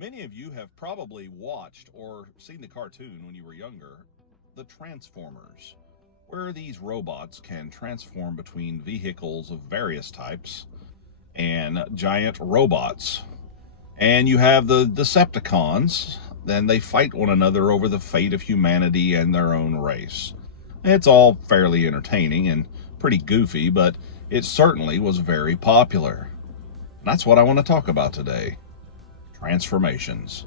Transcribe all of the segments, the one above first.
Many of you have probably watched or seen the cartoon when you were younger, The Transformers, where these robots can transform between vehicles of various types and giant robots. And you have the Decepticons, then they fight one another over the fate of humanity and their own race. It's all fairly entertaining and pretty goofy, but it certainly was very popular. And that's what I want to talk about today. Transformations.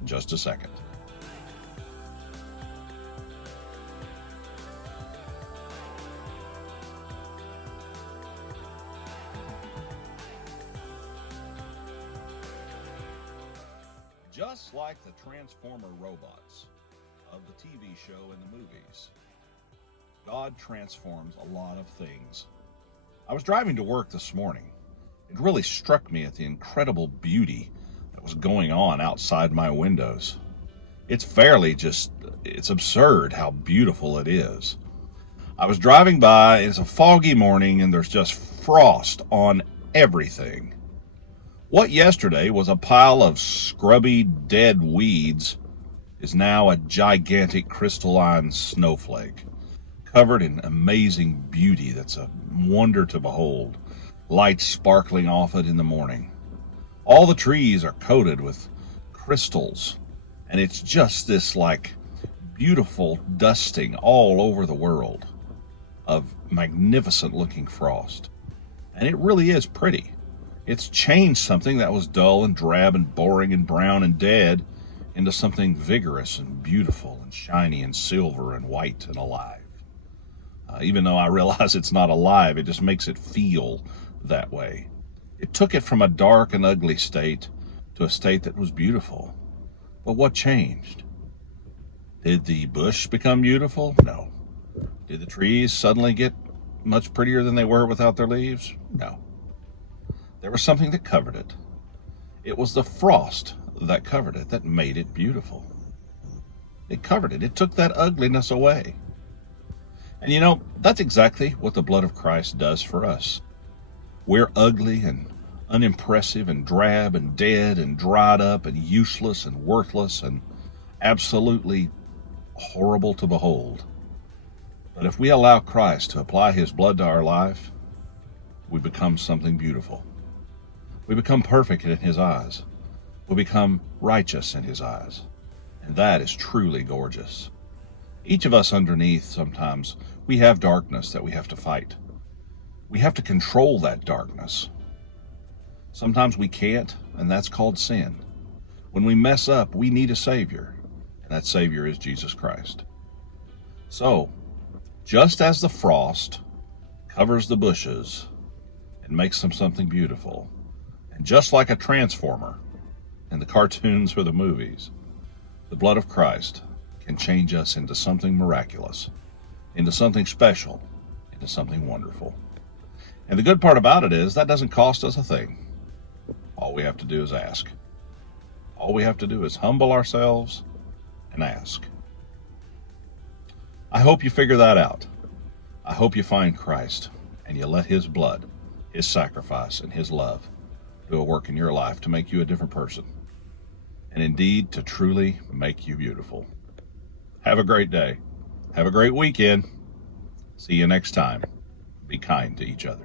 In just a second. Just like the Transformer robots of the TV show and the movies, God transforms a lot of things. I was driving to work this morning. It really struck me at the incredible beauty that was going on outside my windows. It's absurd how beautiful it is. I was driving by, it's a foggy morning, and there's just frost on everything. What yesterday was a pile of scrubby, dead weeds is now a gigantic crystalline snowflake, covered in amazing beauty that's a wonder to behold, light sparkling off it in the morning. All the trees are coated with crystals, and it's just this beautiful dusting all over the world of magnificent looking frost. And it really is pretty. It's changed something that was dull and drab and boring and brown and dead into something vigorous and beautiful and shiny and silver and white and alive. Even though I realize it's not alive, it just makes it feel that way. It took it from a dark and ugly state to a state that was beautiful. But what changed? Did the bush become beautiful? No. Did the trees suddenly get much prettier than they were without their leaves? No. There was something that covered it. It was the frost that covered it that made it beautiful. It covered it. It took that ugliness away. And you know, that's exactly what the blood of Christ does for us. We're ugly and unimpressive and drab and dead and dried up and useless and worthless and absolutely horrible to behold. But if we allow Christ to apply his blood to our life, we become something beautiful. We become perfect in his eyes. We become righteous in his eyes. And that is truly gorgeous. Each of us underneath, sometimes, we have darkness that we have to fight. We have to control that darkness. Sometimes we can't, and that's called sin. When we mess up, we need a Savior, and that Savior is Jesus Christ. So, just as the frost covers the bushes and makes them something beautiful, and just like a transformer in the cartoons or the movies, the blood of Christ can change us into something miraculous, into something special, into something wonderful. And the good part about it is that doesn't cost us a thing. All we have to do is ask. All we have to do is humble ourselves and ask. I hope you figure that out. I hope you find Christ and you let his blood, his sacrifice, and his love do a work in your life to make you a different person, and indeed to truly make you beautiful. Have a great day. Have a great weekend. See you next time. Be kind to each other.